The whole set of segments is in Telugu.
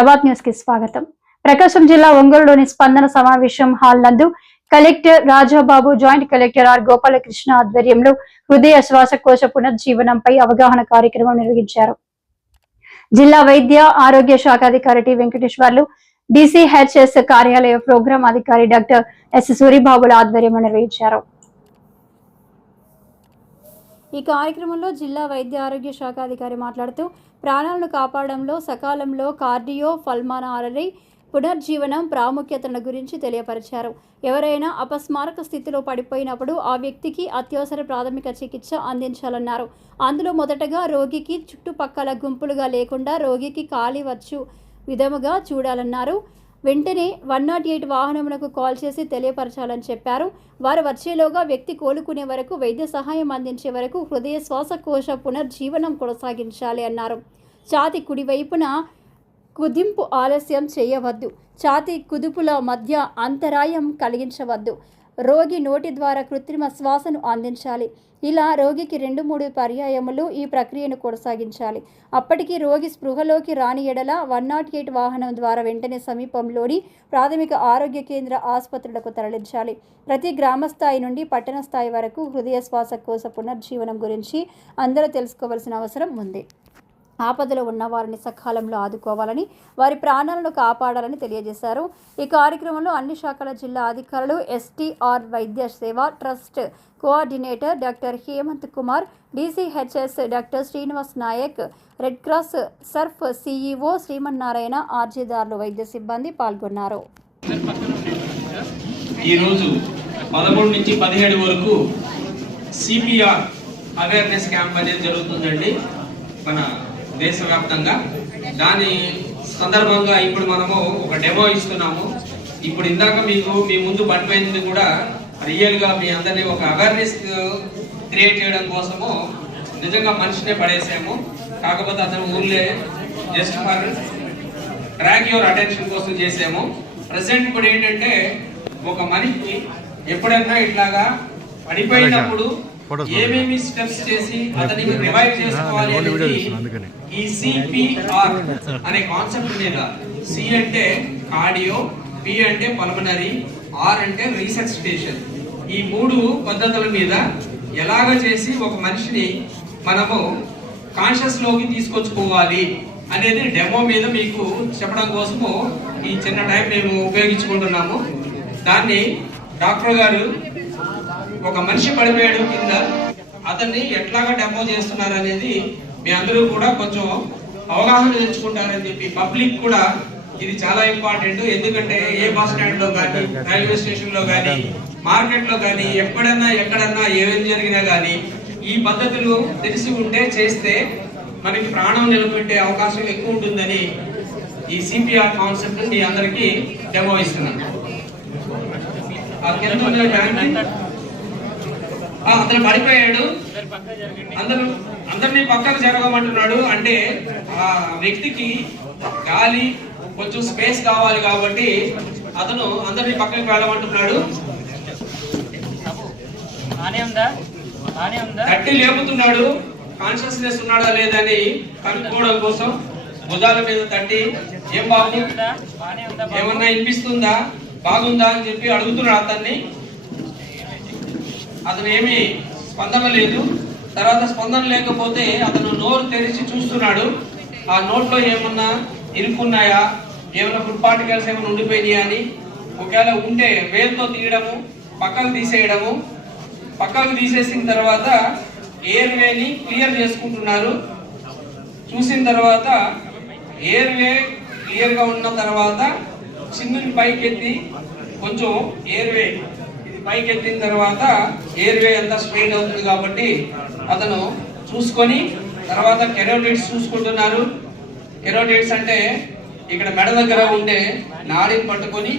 ప్రభాత్ న్యూస్కి స్వాగతం. ప్రకాశం జిల్లా ఒంగోలులోని స్పందన సమావేశం హాల్ నందు collector Rajababu joint collector R Gopalakrishna ఆధ్వర్యంలో హృదయ శ్వాసకోశ పునర్జీవనంపై అవగాహన కార్యక్రమం నిర్వహించారు. జిల్లా వైద్య ఆరోగ్య శాఖ అధికారి టి వెంకటేశ్వర్లు డిసిహెచ్ఎస్ కార్యాలయ ప్రోగ్రాం అధికారి డాక్టర్ ఎస్ సూరిబాబుల ఆధ్వర్యంలో నిర్వహించారు. ఈ కార్యక్రమంలో జిల్లా వైద్య ఆరోగ్య శాఖ అధికారి మాట్లాడుతూ ప్రాణాలను కాపాడడంలో సకాలంలో కార్డియో పల్మనారీ పునర్జీవనం ప్రాముఖ్యతను గురించి తెలియపరిచారు. ఎవరైనా అపస్మారక స్థితిలో పడిపోయినప్పుడు ఆ వ్యక్తికి అత్యవసర ప్రాథమిక చికిత్స అందించాలన్నారు. అందులో మొదటగా రోగికి చుట్టుపక్కల గుంపులుగా లేకుండా రోగికి ఖాళీ వచ్చు విధముగా చూడాలన్నారు. వెంటనే వన్ నాట్ ఎయిట్ వాహనమునకు కాల్ చేసి తెలియపరచాలని చెప్పారు. వారు వచ్చేలోగా వ్యక్తి కోలుకునే వరకు వైద్య సహాయం అందించే వరకు హృదయ శ్వాసకోశ పునర్జీవనం కొనసాగించాలి అన్నారు. ఛాతి కుడివైపున కుదింపు ఆలస్యం చేయవద్దు. ఛాతి కుదుపుల మధ్య అంతరాయం కలిగించవద్దు. రోగి నోటి ద్వారా కృత్రిమ శ్వాసను అందించాలి. ఇలా రోగికి రెండు మూడు పర్యాయములు ఈ ప్రక్రియను కొనసాగించాలి. అప్పటికి రోగి స్పృహలోకి రాని ఎడల వన్ నాట్ ఎయిట్ వాహనం ద్వారా వెంటనే సమీపంలోని ప్రాథమిక ఆరోగ్య కేంద్ర ఆసుపత్రులకు తరలించాలి. ప్రతి గ్రామ స్థాయి నుండి పట్టణ స్థాయి వరకు హృదయ శ్వాసకోశ పునర్జీవనం గురించి అందరూ తెలుసుకోవాల్సిన అవసరం ఉంది. ఆపదలో ఉన్న వారిని సకాలంలో ఆదుకోవాలని వారి ప్రాణాలను కాపాడాలని తెలియజేశారు. ఈ కార్యక్రమంలో అన్ని శాఖల జిల్లా అధికారులు STR Vaidya Seva trust coordinator doctor Hemanth Kumar DCHS doctor Srinivas Naik red cross SERP CEO Srimannarayana ఆర్జీదారులు వైద్య సిబ్బంది పాల్గొన్నారు. ఈరోజు పదమూడు నుంచి పదిహేడు వరకు సిపిఆర్ అవేర్నెస్ క్యాంప్ అనేది జరుగుతుందండి. మన దేశవ్యాప్తంగా. దాని సందర్భంగా ఇప్పుడు మనము ఒక డెమో ఇస్తున్నాము. ఇప్పుడు ఇందాక మీకు మీ ముందు పడిపోయింది కూడా రియల్గా మీ అందరినీ ఒక అవేర్నెస్ క్రియేట్ చేయడం కోసము నిజంగా మనిషినే పడేసాము. కాకపోతే అతను ఊళ్ళే just for track your attention కోసం చేసాము. ప్రజెంట్ ఇప్పుడు ఏంటంటే ఒక మనిషి ఎప్పుడైనా ఇట్లాగా పడిపోయినప్పుడు ఏమేమి స్టెప్స్ చేసి అతనికి రివైవ్ చేసుకోవాలి అనేది ఈ సిపిఆర్ అనే కాన్సెప్ట్ మీద సి అంటే కార్డియో పి అంటే పల్మనరీ ఆర్ అంటే రీసెక్సిటేషన్ ఈ మూడు పద్ధతుల మీద ఎలాగ చేసి ఒక మనిషిని మనము కాన్షియస్లోకి తీసుకొచ్చుకోవాలి అనేది డెమో మీద మీకు చెప్పడం కోసము ఈ చిన్న టైం మేము ఉపయోగించుకుంటున్నాము. దాన్ని డాక్టర్ గారు ఒక మనిషి పడిపోయాడు కింద అతన్ని ఎట్లాగా డెమో చేస్తున్నారు అనేది మీ అందరూ కూడా కొంచెం అవగాహన తెచ్చుకుంటారని చెప్పి పబ్లిక్ కూడా ఇది చాలా ఇంపార్టెంట్ ఎందుకంటే ఏ బస్ స్టాండ్లో కానీ రైల్వే స్టేషన్లో కానీ మార్కెట్లో కానీ ఎక్కడన్నా ఎక్కడన్నా ఏమేమి జరిగినా కానీ ఈ పద్ధతులు తెలిసి ఉంటే చేస్తే మనకి ప్రాణం నిలబెట్టే అవకాశం ఎక్కువ ఉంటుందని ఈ సిపిఆర్ కాన్సెప్ట్ మీ అందరికీ డెమో ఇస్తున్నాను ఆ కింద ఉన్న ట్యాంక్ ఆ, అతను పడిపోయాడు. అందరూ అందరినీ పక్కకు జరగమంటున్నాడు అంటే ఆ వ్యక్తికి గాలి కొంచెం స్పేస్ కావాలి కాబట్టి అతను అందరినీ పక్కకు వెళ్ళమంటున్నాడు. తట్టి లేపుతున్నాడు. కాన్షియస్నెస్ ఉన్నాడా లేదని కనుక్కోవడం కోసం భుజాల మీద తట్టి ఏం బాబు? ఏమన్నా వినిపిస్తుందా బాగుందా అని చెప్పి అడుగుతున్నాడు అతన్ని. అతను ఏమి స్పందన లేదు. తర్వాత స్పందన లేకపోతే అతను నోరు తెరిచి చూస్తున్నాడు. ఆ నోట్లో ఏమన్నా ఇరుక్కున్నాయా? ఏమైనా ఫుడ్ పార్టికల్స్ ఏమైనా ఉండిపోయినాయా అని? ఒకవేళ ఉంటే వేలుతో తీయడము పక్కకు తీసేయడము. పక్కకు తీసేసిన తర్వాత ఎయిర్ వేని క్లియర్ చేసుకుంటున్నారు. చూసిన తర్వాత ఎయిర్ వే ఉన్న తర్వాత చిన్న పైకి ఎత్తి కొంచెం ఎయిర్ వే పైకి ఎక్కిన తర్వాత ఎయిర్ వే అంతా స్ట్రైట్ అవుతుంది కాబట్టి అతను చూసుకొని తర్వాత కెరోటిడ్స్ చూసుకుంటున్నారు. కెరోటిడ్స్ అంటే ఇక్కడ మెడ దగ్గర ఉండే నాడిని పట్టుకొని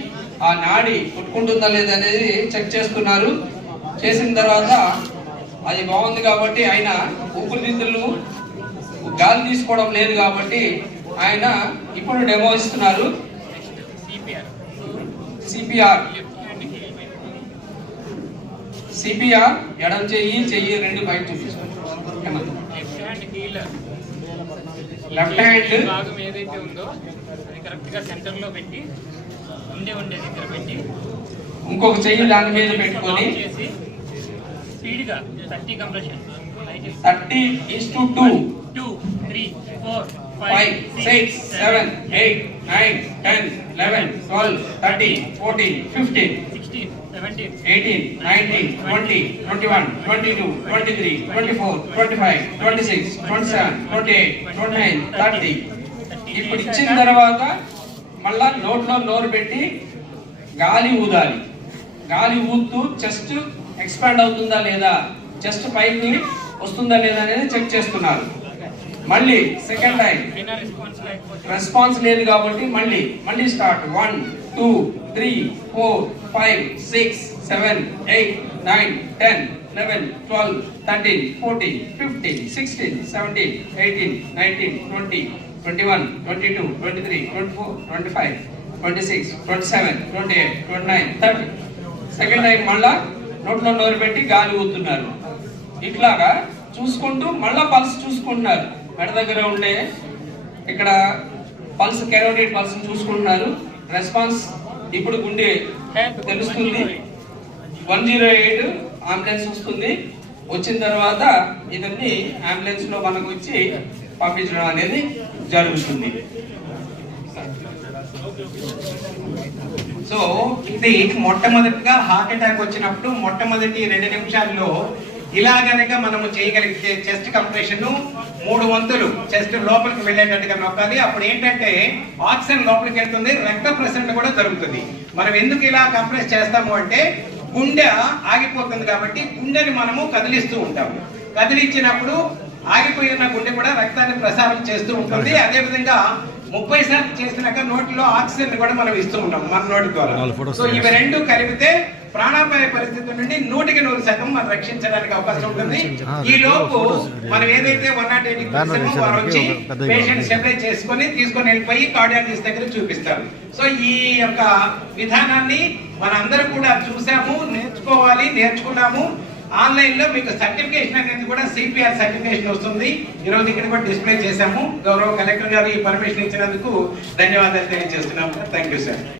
ఆ నాడి కొట్టుకుంటుందా లేదా అనేది చెక్ చేస్తున్నారు. చేసిన తర్వాత అది బాగుంది కాబట్టి ఆయన ఊపిరితిత్తులు గాలి తీసుకోవడం లేదు కాబట్టి ఆయన ఇప్పుడు డెమో ఇస్తున్నారు. సిపిఆర్. సిపిఆర్ ఎడం చెయ్యి చెయ్యి రెండు పైకి చూపిస్తారు లెఫ్ట్ హ్యాండ్ భాగం ఏదైతే ఉందో అది కరెక్ట్గా సెంటర్లో పెట్టి ఉండే ఉండే దగ్గర పెట్టి ఇంకొక చెయ్యి దాని మీద పెట్టుకొని ఆన్ చేసి స్పీడ్గా thirty compression. Thirty is to two. Two three four five six seven eight nine ten eleven twelve thirteen fourteen fifteen 18, 19, 20, 21, 22, 23, 24, 25, 26, 27, 28, 29, 30. ఇప్పుడు ఇచ్చిన తర్వాత మళ్ళా నోట్లో నోరు పెట్టి గాలి ఊదాలి. గాలి ఊదుతూ చెస్ట్ ఎక్స్పాండ్ అవుతుందా లేదా? చెస్ట్ పైకి వస్తుందా లేదా అనేది చెక్ చేస్తున్నారు. మళ్ళీ సెకండ్ టైం రెస్పాన్స్ లేదు కాబట్టి మళ్ళీ మళ్ళీ start one two three four five six seven eight nine ten eleven twelve thirteen fourteen fifteen sixteen seventeen eighteen nineteen twenty twenty one twenty two twenty three twenty four twenty five twenty six twenty seven twenty eight twenty nine thirty second time మళ్ళా నోట్లో నోరు పెట్టి గాలి ఊతున్నారు. ఇట్లాగా చూసుకుంటూ మళ్ళా పల్స్ చూసుకుంటున్నారు. మెడ దగ్గర ఉండే ఇక్కడ పల్స్ కెరోటిడ్ పల్స్ చూసుకుంటున్నారు. రెస్పాన్స్ ఇప్పుడు గుండె తెలుస్తుంది. వన్ జీరో ఎయిట్ అంబులెన్స్ వస్తుంది. వచ్చిన తర్వాత ఇదన్నీ అంబులెన్స్లో మనకు వచ్చి పంపించడం అనేది జరుగుతుంది. సో ఇది మొట్టమొదటిగా హార్ట్ అటాక్ వచ్చినప్పుడు మొట్టమొదటి రెండు నిమిషాల్లో ఇలా గనక మనము చేయగలిగితే చెస్ట్ కంప్రెషన్ మూడు వంతులు చెస్ట్ లోపలికి వెళ్ళేటట్టుగా నొక్కాలి. అప్పుడు ఏంటంటే ఆక్సిజన్ లోపలికి వెళ్తుంది రక్త ప్రసరణ కూడా జరుగుతుంది. మనం ఎందుకు ఇలా కంప్రెస్ చేస్తాము అంటే గుండె ఆగిపోతుంది కాబట్టి గుండెని మనము కదిలిస్తూ ఉంటాము. కదిలించినప్పుడు ఆగిపోయిన గుండె కూడా రక్తాన్ని ప్రసారం చేస్తూ ఉంటుంది. అదే విధంగా ముప్పై సార్లు చేసినాక నోటిలో ఆక్సిజన్ కూడా మనం ఇస్తూ ఉంటాం మన నోటి ద్వారా. సో ఇవి రెండు కలిపితే ప్రాణాపాయ పరిస్థితి నుండి నూటికి నూరు శాతం మనం రక్షించడానికి అవకాశం ఉంటుంది. ఈ లోపు మనం ఏదైతే వన్ నాట్ ఎయిట్ వారు వచ్చి పేషెంట్ స్టెబిలైజ్ చేసుకొని తీసుకొని వెళ్ళిపోయి కార్డియాలజిస్ట్ దగ్గర చూపిస్తారు. సో ఈ యొక్క విధానాన్ని మనందరం కూడా చూసాము నేర్చుకోవాలి నేర్చుకున్నాము. ఆన్లైన్లో మీకు సర్టిఫికేషన్ అనేది కూడా సిపిఆర్ సర్టిఫికేషన్ వస్తుంది. ఈ రోజు ఇక్కడ కూడా డిస్ప్లే చేశాము. గౌరవ కలెక్టర్ గారు ఈ పర్మిషన్ ఇచ్చినందుకు ధన్యవాదాలు తెలియజేస్తున్నాము. Thank you sir